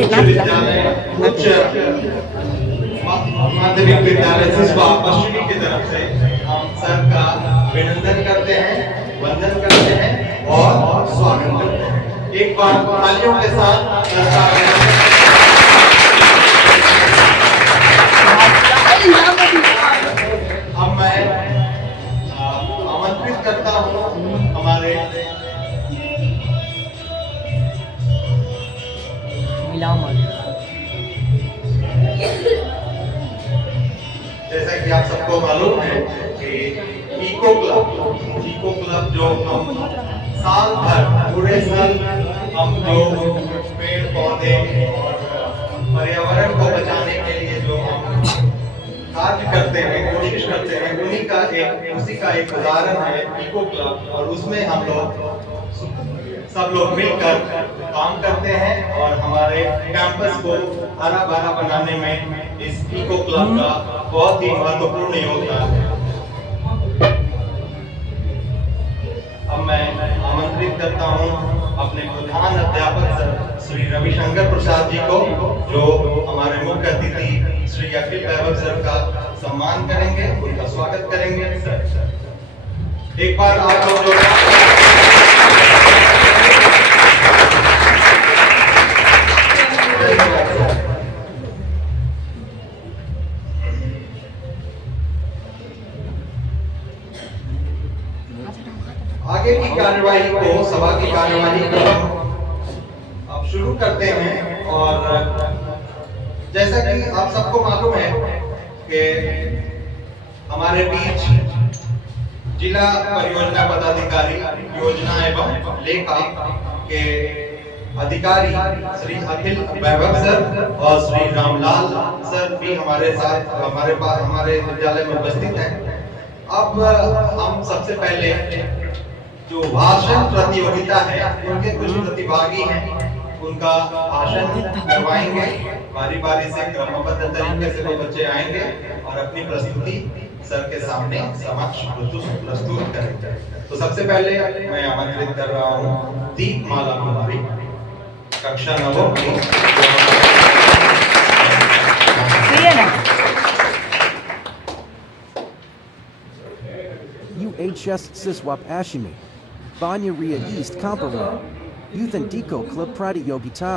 उच्च विद्यालय उच्च माध्यमिक विद्यालय सिसवा पश्चिमी की तरफ से हम सर का अभिनंदन करते हैं, वंदन करते हैं और स्वागत करते हैं। एक बार तालियों के साथ सर का अभिनंदन। अब मैं आमंत्रित करता हूँ हमारे जैसा कि आप सबको मालूम है कि इको क्लब जो हम साल भर पूरे साल हम जो पेड़ पौधे और पर्यावरण को बचाने के लिए जो हम कार्य करते हैं, कोशिश करते हैं, उसी का एक उदाहरण है इको क्लब। और उसमें हम लोग सब लोग मिलकर काम करते हैं और हमारे कैंपस को हरा भरा बनाने में इस इको क्लब का बहुत ही महत्वपूर्ण योगदान है। अब मैं आमंत्रित करता हूं अपने प्रधान अध्यापक श्री रविशंकर प्रसाद जी को, जो हमारे मुख्य अतिथि श्री अखिल वैभव सर का सम्मान करेंगे, उनका स्वागत करेंगे। सर एक बार आप लोग आगे की कार्यवाही को, सभा की कार्यवाही को अब शुरू करते हैं। और जैसा कि आप सबको मालूम है कि हमारे बीच जिला परियोजना पदाधिकारी, योजना एवं लेखा के अधिकारी श्री अखिल वैभव सर और श्री रामलाल सर भी हमारे साथ हमारे विद्यालय में उपस्थित हैं। अब हम सबसे पहले जो भाषण प्रतियोगिता है, उनके कुछ प्रतिभागी हैं, उनका भाषण करवाएंगे। बारी बारी से क्रमबद्ध तरीके से वो बच्चे आएंगे और अपनी प्रस्तुति सर के सामने समक्ष प्रस्तुत करेंगे। तो सबसे पहले मैं आमंत्रित कर रहा हूँ दीपमाला कुमारी, कक्षा 9 UHS Siswap Ashimi, Banyaria East Kampara, Youth and Deco Club Pradi Yogita.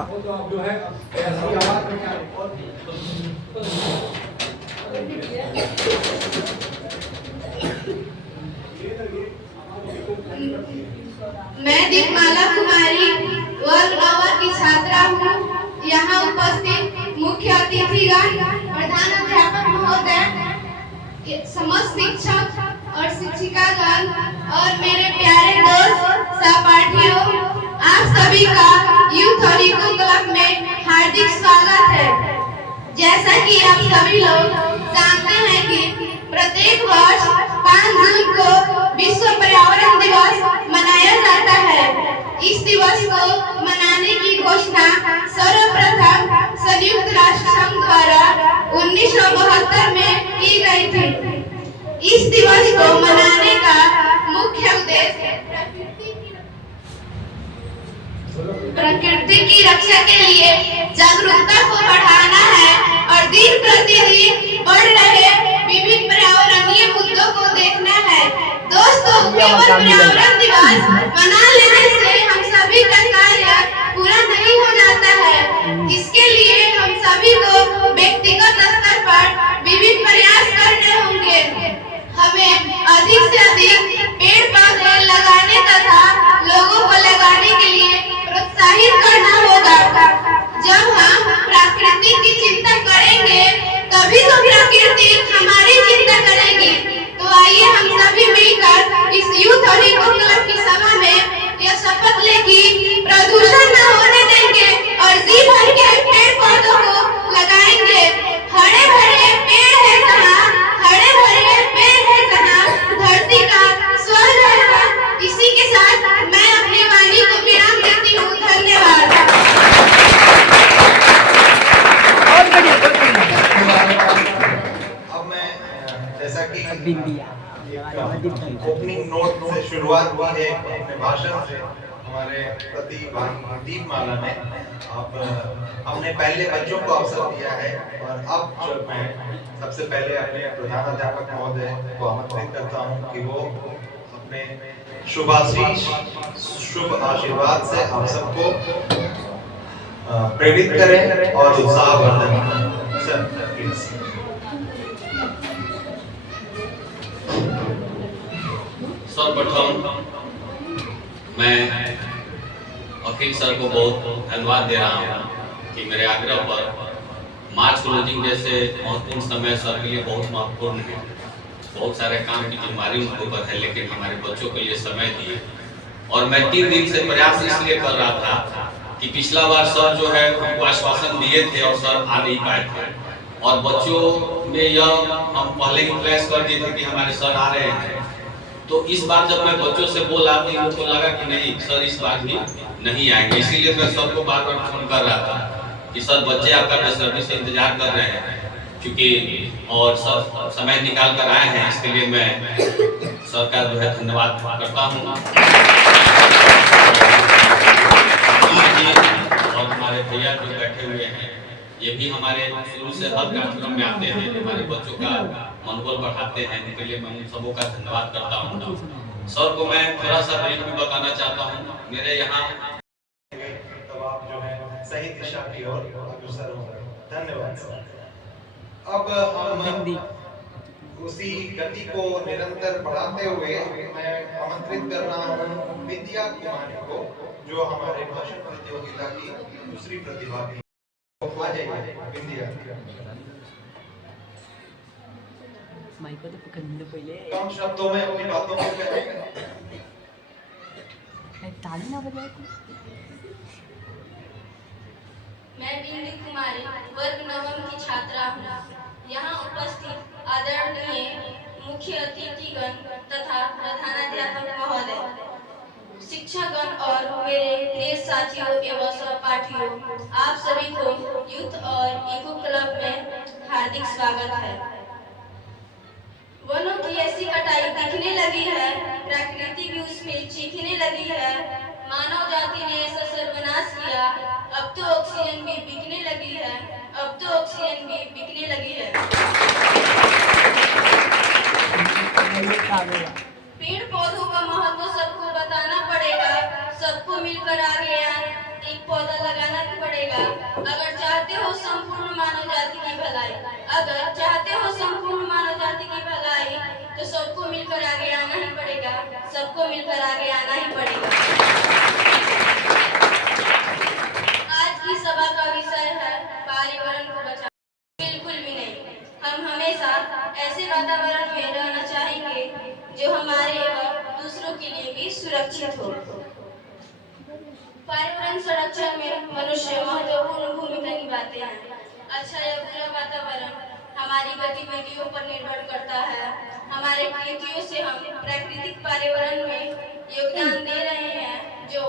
मैं दीपमाला कुमारी वर्ग 9 की छात्रा हूँ। यहाँ उपस्थित मुख्य अतिथिगण, प्रधान अध्यापक महोदय, समस्त शिक्षक और शिक्षिकागण और मेरे प्यारे दोस्त सहपाठियों, आप सभी का यूथ और इको क्लब में हार्दिक स्वागत है। जैसा कि आप सभी लोग जानते हैं कि प्रत्येक वर्ष 5 जून को विश्व पर्यावरण दिवस मनाया जाता है। इस दिवस को मनाने की घोषणा सर्वप्रथम संयुक्त राष्ट्र संघ द्वारा 1972 में की गई थी। इस दिवस को मनाने का मुख्य उद्देश्य प्रकृति की रक्षा के लिए जागरूकता को बढ़ाना है और दिन प्रतिदिन बढ़ रहे विभिन्न पर्यावरणीय मुद्दों को देखना है। दोस्तों, केवल पर्यावरण दिवस मना लेने से हम सभी का कार्य पूरा नहीं हो जाता है। इसके लिए हम सभी को व्यक्तिगत स्तर पर विभिन्न प्रयास करने होंगे। हमें अधिक से अधिक पेड़ पौधे लगाने तथा लोगों को लगाने के लिए प्रोत्साहित करना होगा। जब हम प्रकृति की चिंता करेंगे तभी तो प्रकृति हमारी चिंता करेगी। तो आइए हम सभी मिलकर इस यूथ और इको क्लब की सभा में यह शपथ लें कि प्रदूषण न होने देंगे और जी भर के पेड़ पौधों को लगाएंगे। हरे भरे पेड़ है जहाँ, हरे भरे पेड़ है जहाँ, धरती का स्वर्ग है। इसी के साथ मैं अपनी वाणी को विराम देती हूँ। धन्यवाद। अब मैं जैसा कि ओपनिंग नोट से शुरुआत हुई है अपने भाषण से, हमारे प्रति भाई दीपमाला ने अब हमने पहले बच्चों को अवसर दिया है और अब जो मैं सबसे पहले अपने प्रधानाध्यापक महोदय को आमंत्रित करता हूं कि वो अपने शुभाशीष शुभ आशीर्वाद से हम सबको प्रेरित करें और उत्साहवर्धन करें। Sir please. सर्वप्रथम मैं अखिल सर को बहुत धन्यवाद दे रहा हूँ कि मेरे आग्रह पर मार्च क्लोजिंग जैसे महत्वपूर्ण समय सर के लिए बहुत महत्वपूर्ण है। बहुत सारे काम की जिम्मेदारी उनके ऊपर है, लेकिन हमारे बच्चों के लिए समय दिए। और मैं 3 दिन से प्रयास इसलिए कर रहा था कि पिछला बार सर जो है हमको आश्वासन दिए थे और सर आ नहीं पाए थे, और बच्चों में यह हम पहले ही प्रयास कर दिए थे कि हमारे सर आ रहे हैं। तो इस बार जब मैं बच्चों से बोला तो उनको लगा कि नहीं सर इस बार भी नहीं आएंगे, इसीलिए मैं सर को बार बार फोन कर रहा था कि सर बच्चे आपका बेसब्री से इंतजार कर रहे हैं, क्योंकि और सर समय निकाल कर आए हैं। इसके लिए मैं सर का जो है धन्यवाद करता हूँ। और हमारे भैया जो बैठे हुए हैं ये भी हमारे शुरू से हर कार्यक्रम में आते हैं, हमारे बच्चों का मनोबल बढ़ाते हैं। इनके लिए मैं उन सबों का धन्यवाद करता हूँ। सर को मैं थोड़ा सा ब्रीफ में बताना चाहता हूँ। मेरे यहाँ तब आप जो है सही दिशा की ओर अग्रसर होंगे। धन्यवाद सर। अब हम उसी गति को निरंतर बढ़ाते हुए मैं आमंत्रित कर रहा हूँ विद्या कुमारी को, जो हमारे भाषण प्रतियोगिता की दूसरी प्रतिभागी। आ जाइए विद्या। माइक तो पकड़ने पहले कम शब्दों में अपनी बातों को कहें। ताली ना बजाए मैं बिंदु कुमारी वर्ग 9 की छात्रा हूँ। यहाँ उपस्थित आदरणीय मुख्य अतिथिगण तथा प्रधानाध्यापक महोदय, शिक्षकगण और मेरे प्रिय साथियों एवं सहपाठियों, आप सभी को यूथ और इको क्लब में हार्दिक स्वागत है। वनों की ऐसी कटाई दिखने लगी है, प्रकृति भी उसमें चीखने लगी है। मानव जाति ने ऐसा सर्वनाश किया, अब तो ऑक्सीजन भी बिकने लगी है, अब तो ऑक्सीजन भी बिकने लगी है। पेड़ पौधों का महत्व सबको बताना पड़ेगा, सबको मिलकर आगे एक पौधा लगाना भी पड़ेगा। अगर चाहते हो संपूर्ण मानव जाति की भलाई, अगर चाहते हो संपूर्ण मानव जाति की भलाई, तो सबको मिलकर आगे आना ही पड़ेगा, सबको मिलकर आगे आना ही पड़ेगा। आज की सभा का विषय है पर्यावरण को बचाओ। बिल्कुल भी नहीं, हम हमेशा ऐसे वातावरण में रहना चाहेंगे जो हमारे और दूसरों के लिए भी सुरक्षित हो। पर्यावरण संरक्षण में मनुष्य महत्वपूर्ण भूमिका निभाते हैं। अच्छा या बुरा वातावरण हमारी गतिविधियों पर निर्भर करता है। हमारे कृतियों से हम प्राकृतिक पर्यावरण में योगदान दे रहे हैं, जो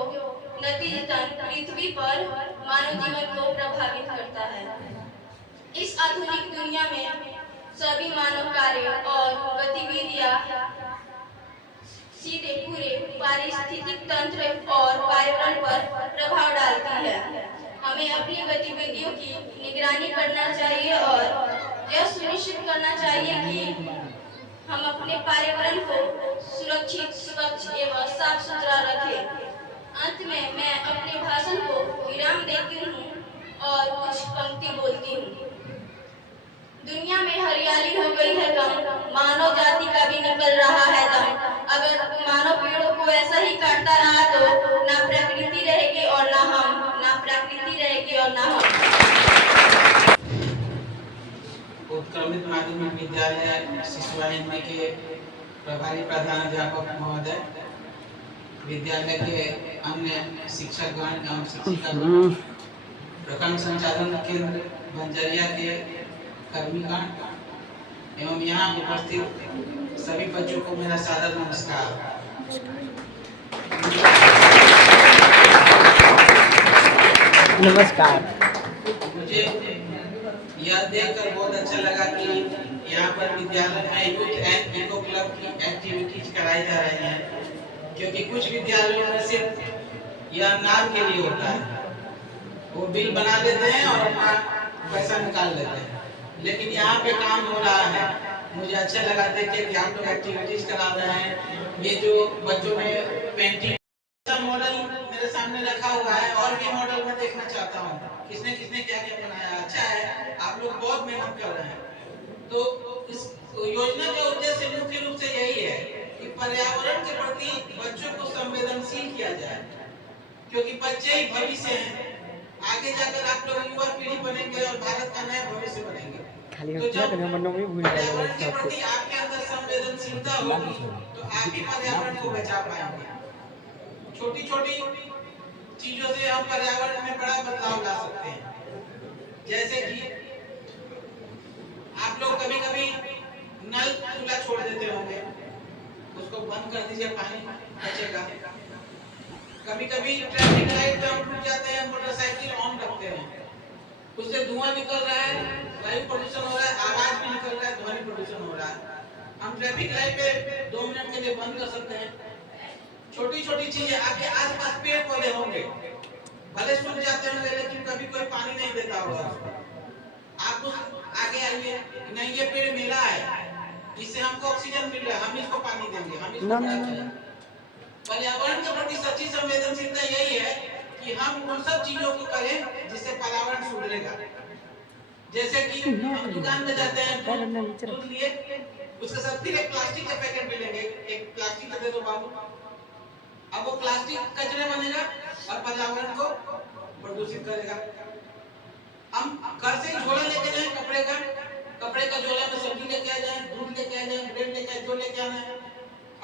नतीजतन पृथ्वी पर मानव जीवन को प्रभावित करता है। इस आधुनिक दुनिया में सभी मानव कार्य और गतिविधियां सीधे पूरे पारिस्थितिक तंत्र और पर्यावरण पर प्रभाव डालती है। हमें अपनी गतिविधियों की निगरानी करना चाहिए और यह सुनिश्चित करना चाहिए कि हम अपने पर्यावरण को सुरक्षित, स्वच्छ एवं साफ सुथरा रखें। अंत में मैं अपने भाषण को विराम देती हूँ और कुछ पंक्ति बोलती हूँ। दुनिया में हरियाली हो गई है कम, मानव जाति का भी निकल रहा है दम। अगर मानव पेड़ों को ऐसा ही काटता रहा तो ना प्रकृति रहेगी और ना हम, ना प्रकृति रहेगी और ना हम। उत्क्रमित माध्यमिक विद्यालय शिशुवाहिनी के प्रभारी प्रधानाध्यापक महोदय, विद्यालय के अन्य शिक्षकगण एवं शिक्षिकागण, प्रखंड संचालन केंद्र बंजरिया के कर्मीगण एवं यहाँ उपस्थित सभी बच्चों को मेरा सादर नमस्कार। नमस्कार। मुझे यह देखकर बहुत अच्छा लगा कि यहाँ पर विद्यालय में यूथ एंड इको क्लब की एक्टिविटीज कराई जा रही हैं, क्योंकि कुछ विद्यालयों में सिर्फ या नाम के लिए होता है। वो बिल बना लेते हैं और अपना पैसा निकाल लेते हैं। लेकिन यहाँ पे काम हो रहा है, मुझे अच्छा लगा देख के कि आप लोग एक्टिविटीज करा रहे हैं। ये जो बच्चों में पेंटिंग मॉडल मेरे सामने रखा हुआ है, और भी मॉडल मैं देखना चाहता हूँ किसने किसने क्या क्या बनाया। अच्छा है, आप लोग बहुत मेहनत कर रहे हैं। तो इस योजना का उद्देश्य मुख्य रूप से यही है कि पर्यावरण के प्रति बच्चों को संवेदनशील किया जाए, क्योंकि बच्चे ही भविष्य हैं। आगे जाकर आप लोग युवा पीढ़ी बनेंगे और भारत का नया भविष्य बनेंगे। तो जब पर्यावरण के प्रति आपके अंदर संवेदनशीलता होगी तो आप ही पर्यावरण को बचा पाएंगे। छोटी छोटी चीजों से हम पर्यावरण में बड़ा बदलाव ला सकते हैं। जैसे कि आप लोग कभी कभी नल खुला छोड़ देते होंगे, उसको बंद कर दीजिए, पानी बचेगा। कभी कभी ट्रैफिक लाइट पे हम रुक जाते हैं, मोटरसाइकिल ऑन रखते हैं, उससे धुआं निकल रहा है, वायु प्रदूषण हो रहा है, आवाज भी निकल रहा है, ध्वनि प्रदूषण हो रहा है। हम ट्रैफिक लाइट पे 2 मिनट के लिए बंद कर सकते हैं। छोटी छोटी चीजें, आपके आसपास पेड़ पौधे होंगे, भले सूख जाते होंगे लेकिन कभी कोई पानी नहीं देता होगा। आप उस आगे आइए, नहीं ये पेड़ मेरा है, इससे हमको ऑक्सीजन मिल रहा है, हम इसको पानी देंगे, हम इसको पर्यावरण के प्रति सच्ची संवेदनशीलता यही है कि हम उन सब चीजों को करें जिससे पर्यावरण सुधरेगा। जैसे कि हम दुकान में जाते हैं, दूध लिए, उसके साथ फिर एक प्लास्टिक के पैकेट भी लेंगे, एक प्लास्टिक का दे दो बाबू। अब वो प्लास्टिक कचरे बनेगा और पर्यावरण को प्रदूषित करेगा। हम घर से ही झोला लेके जाएं कपड़े का झोला में सब्जी लेके आ जाएं, दूध लेके आ जाएं, ब्रेड लेके जो लेके आना है।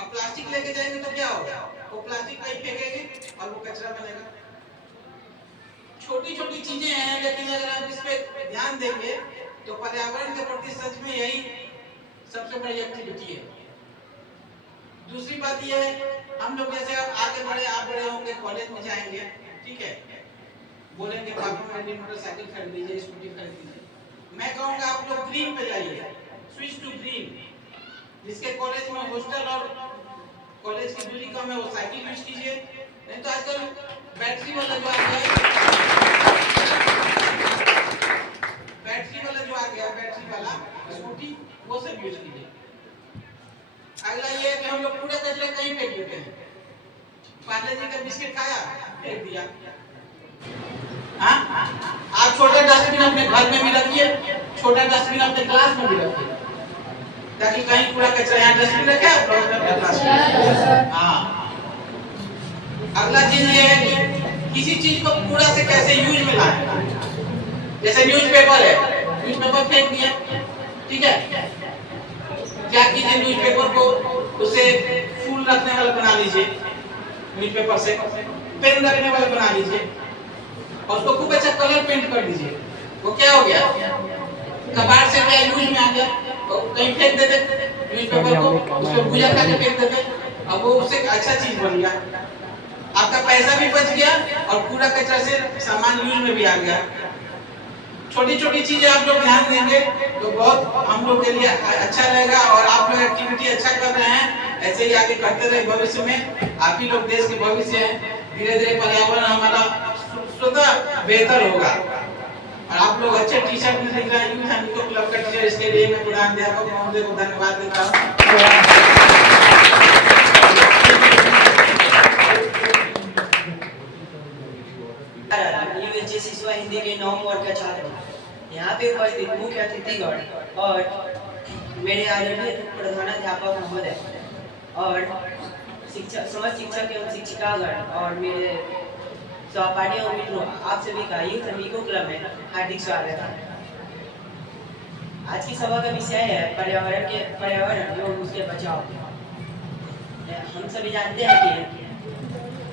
अब प्लास्टिक लेके जाएंगे तो क्या होगा, वो प्लास्टिक कहीं फेंकेंगे और वो कचरा बनेगा। छोटी छोटी चीजें हैं, लेकिन अगर आप इस पे ध्यान देंगे तो पर्यावरण के प्रति सच में यही सबसे बड़ी एक्टिविटी है। दूसरी बात यह है, हम लोग जैसे अब आगे बढ़े, आप बड़े होंगे, कॉलेज में जाएंगे, ठीक है, बोलेंगे पापा मेरे लिए मोटरसाइकिल खरीद लीजिए, स्कूटी खरीद लीजिए। मैं कहूँगा आप लोग ग्रीन पे जाइए, स्विच टू ग्रीन। जिसके कॉलेज में हॉस्टल और कॉलेज की दूरी कम है वो साइकिल यूज कीजिए, नहीं तो आजकल बैटरी वाला जो आ गया, बैटरी वाला स्कूटी, वो सब यूज कीजिए। अगला ये है कि हम लोग पूरा कचरा कहीं फेंक देते हैं। पार्ले जी का बिस्किट खाया, फेंक दिया। हाँ, आप छोटा डस्टबिन अपने घर में भी रखिए, छोटा डस्टबिन अपने क्लास में भी रखिए, ताकि कहीं पूरा कचरा, यहाँ डस्टबिन रखे आप। हाँ, अगला चीज ये है कि किसी चीज को पूरा से कैसे यूज में लाएं। जैसे न्यूज़पेपर है, न्यूज़पेपर फेंक दिया, ठीक है, क्या कीजिए, न्यूज़पेपर को उसे फूल रखने वाला बना लीजिए, न्यूज़पेपर से पेन रखने वाला बना लीजिए और उसको खूब अच्छा कलर पेंट कर दीजिए। वो क्या हो गया, कबाड़ से क्या यूज में आ गया, कहीं फेंक देते न्यूज़पेपर को, उसको भूजा करके फेंक देते, अब वो उससे अच्छा चीज बन गया, आपका पैसा भी बच गया और पूरा कचरा से सामान यूज में भी आ गया। छोटी छोटी चीजें आप लोग ध्यान देंगे तो बहुत हम लोग के लिए अच्छा रहेगा। और आप लोग एक्टिविटी अच्छा कर रहे हैं, ऐसे ही आगे करते रहे, भविष्य में आप ही लोग देश के भविष्य हैं। धीरे धीरे पर्यावरण हमारा स्वतः बेहतर होगा और आप लोग अच्छे टीचर भी दिख रहे हैं, यूथ क्लब का टीचर, इसके लिए मैं प्रधानाध्यापक महोदय को धन्यवाद देता हूँ। शिशुआ हिंदी के 9 वर्ग का छात्र, यहाँ पे उपस्थित मुख्य अतिथिगण और मेरे आदरणीय प्रधानाध्यापक महोदय और शिक्षक, समस्त शिक्षक एवं शिक्षिकागण और मेरे सहपाठी और मित्रों, आप सभी का यूथ अमीगो क्लब में हार्दिक स्वागत है। आज की सभा का विषय है पर्यावरण एवं उसके बचाव। हम सभी जानते हैं कि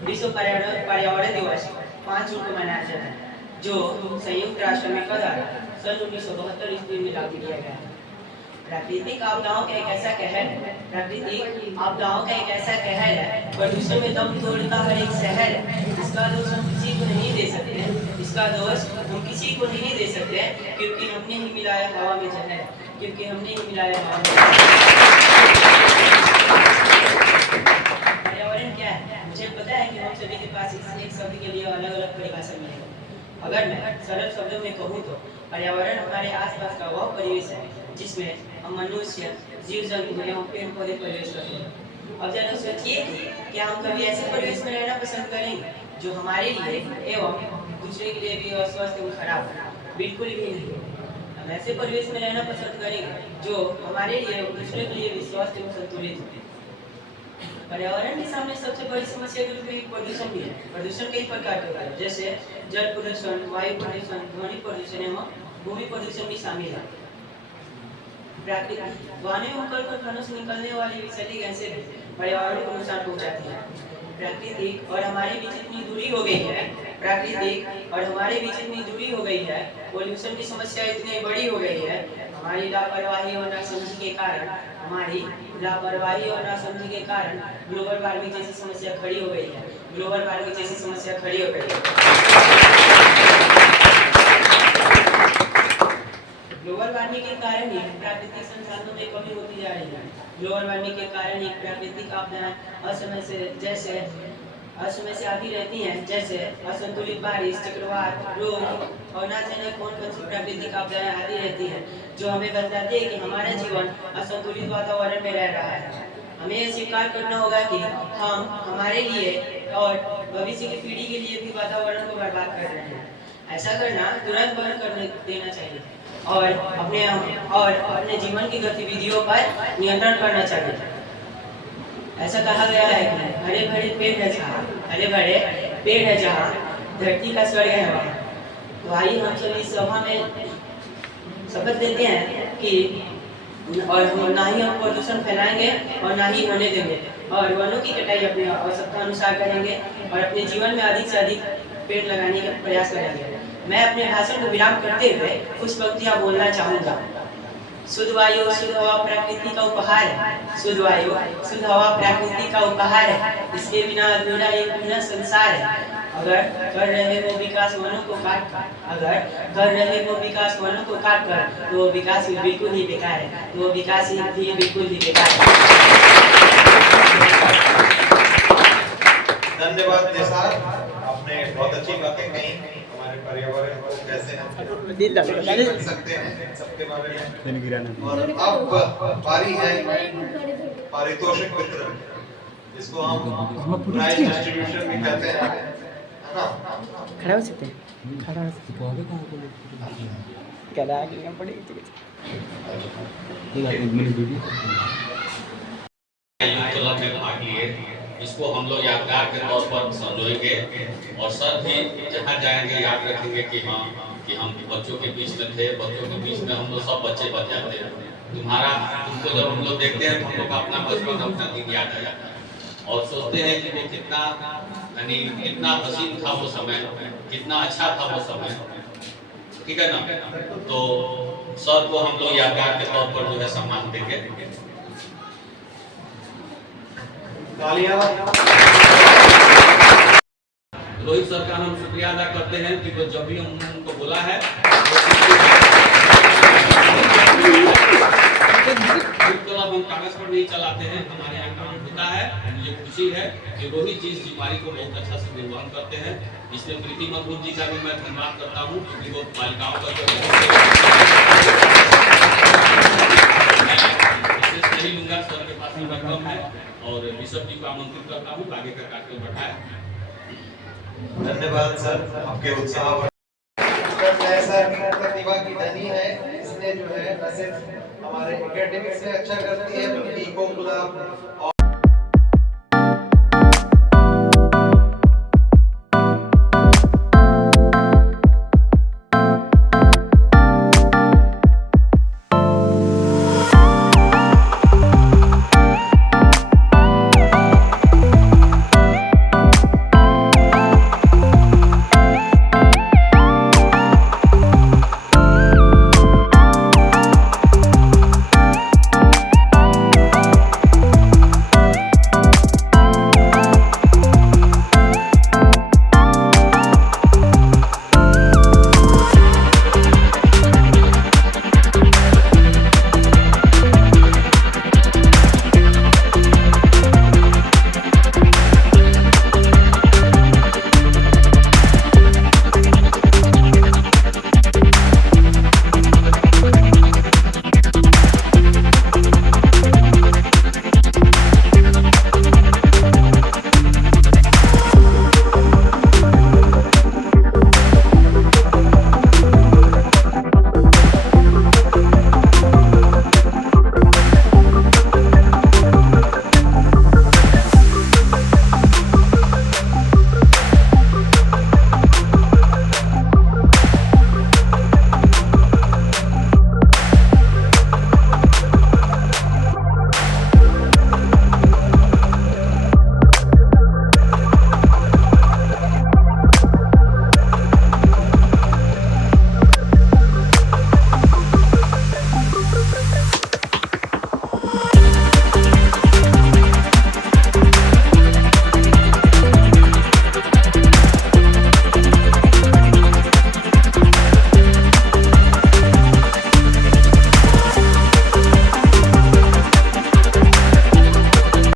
विश्व पर्यावरण दिवस 5 जून को मनाया जाता है, जो संयुक्त राष्ट्र अमेरिका द्वारा सन 1972 ईस्वी में लागू किया गया है। प्राकृतिक आपदाओं का एक ऐसा कहर है, प्रदूषण में दम तोड़ता है एक शहर है। इसका दोष हम किसी को नहीं दे सकते, इसका दोष हम किसी को नहीं दे सकते, क्योंकि हमने ही मिलाया हवा में जहर, क्योंकि हमने ही मिलाया हवा में। पर्यावरण क्या है? मुझे पता है कि हम सभी के पास एक शब्द के लिए अलग अलग परिभाषा मिलेगी। अगर मैं सरल शब्दों में कहूँ तो पर्यावरण हमारे आसपास का वह परिवेश है जिसमें हम मनुष्य, जीव जंतु एवं पेड़ पौधे प्रवेश करते हैं। अब जरा सोचिए कि क्या हम कभी ऐसे परिवेश में रहना पसंद करेंगे जो हमारे लिए एवं दूसरे के लिए भी अस्वस्थ एवं खराब है? बिल्कुल भी नहीं। हम ऐसे परिवेश में रहना पसंद करेंगे जो हमारे लिए दूसरे के लिए भी स्वस्थ एवं संतुलित हो। पर्यावरण के सामने सबसे बड़ी समस्या के रूप में प्रदूषण भी है। प्रदूषण कई प्रकार के होते हैं, जैसे जल प्रदूषण, वायु प्रदूषण, ध्वनि प्रदूषण एवं भूमि प्रदूषण भी शामिल है। प्राकृतिक वाहनों एवं कल कारखानों से निकलने वाली विषैली गैसें भी पर्यावरण को नुकसान पहुंचाती है। प्राकृतिक और हमारे बीच इतनी दूरी हो गई है, प्राकृतिक और हमारे बीच इतनी दूरी हो गई है, पोल्यूशन की समस्या इतनी बड़ी हो गई है, हमारी लापरवाही और नासमझी के कारण ग्लोबल वार्मिंग जैसी समस्या खड़ी हो गई है। ग्लोबल वार्मिंग जैसी समस्या खड़ी हो गई है। ग्लोबल वार्मिंग के कारण ही प्राकृतिक संसाधनों में कमी होती जा रही है। ग्लोबल वार्मिंग के कारण ही प्राकृतिक आपदाएं असमय से आती रहती हैं, जैसे असंतुलित बारिश, चक्रवात, रोग और ना जाने कौन कौन सी प्राकृतिक आपदाएं आती रहती हैं, जो हमें बताती है कि हमारा जीवन असंतुलित वातावरण में रह रहा है। हमें यह स्वीकार करना होगा कि हम हमारे लिए और भविष्य की पीढ़ी के लिए भी वातावरण को बर्बाद कर रहे हैं। ऐसा करना तुरंत बंद कर देना चाहिए और अपने जीवन की गतिविधियों पर नियंत्रण करना चाहिए। ऐसा कहा गया है कि हरे भरे पेड़ है जहाँ धरती का स्वर्ग है वहाँ। तो आइए हम सभी सभा में शपथ लेते हैं कि और ना ही हम प्रदूषण फैलाएंगे और ना ही होने देंगे, और वनों की कटाई अपने आवश्यकता अनुसार करेंगे और अपने जीवन में अधिक से अधिक पेड़ लगाने का प्रयास करेंगे। मैं अपने भाषण को विराम करते हुए कुछ पंक्तियां बोलना चाहूँगा। शुद्ध वायु शुद्ध हवा प्रकृति का उपहार है। शुद्ध वायु शुद्ध हवा प्रकृति का उपहार है। इसके बिना अधूरा एक पूर्ण संसार है। अगर कर रहे हो विकास वनों को काट कर तो विकास बिल्कुल ही बेकार है। धन्यवाद निसार, आपने बहुत अच्छी बातें कही। हमारे पर्यावरण को कैसे हम सुरक्षित रख सकते हैं सबके बारे में। और अब बारी है पारितोषिक वितरण, जिसको हम प्राइज डिस्ट्रीब्यूशन भी कहते हैं, है ना? खड़ा हो सकते हैं, खड़ा हो सकते क्लब में भाग लिए, इसको हम लोग यादगार के तौर पर संजोएंगे और सर भी जहाँ जाएंगे याद रखेंगे कि हाँ कि हम बच्चों के बीच में थे। बच्चों के बीच में हम लोग सब बच्चे बन जाते हैं। तुमको जब हम लोग देखते हैं तो हम लोग अपना बचपन अपना दिन याद आ जाता है और सोचते हैं कि वो कितना हसीन था वो समय, कितना अच्छा था वो समय, ठीक है ना? तो सर को हम लोग यादगार के तौर पर जो है सम्मान देंगे। रोहित सर का हम शुक्रिया अदा करते हैं कि वो जब भी उनको बोला है बिल्कुल अब हम कागज पर नहीं चलाते हैं, हमारे यहाँ काम होता है। मुझे खुशी है कि रोहित जी इस बीमारी को बहुत अच्छा से निर्वहन करते हैं। इसमें प्रीति मधुर जी का भी मैं धन्यवाद करता हूँ क्योंकि वो बालिकाओं का नहीं लूंगा। सर के पास कार्यक्रम है और ऋषभ जी को आमंत्रित करता हूँ आगे का कार्यक्रम बढ़ाए। धन्यवाद सर, आपके उत्साह सर प्रतिभा की धनी है। इसने जो है न सिर्फ हमारे एकेडमिक्स में अच्छा करती है बल्कि इको क्लब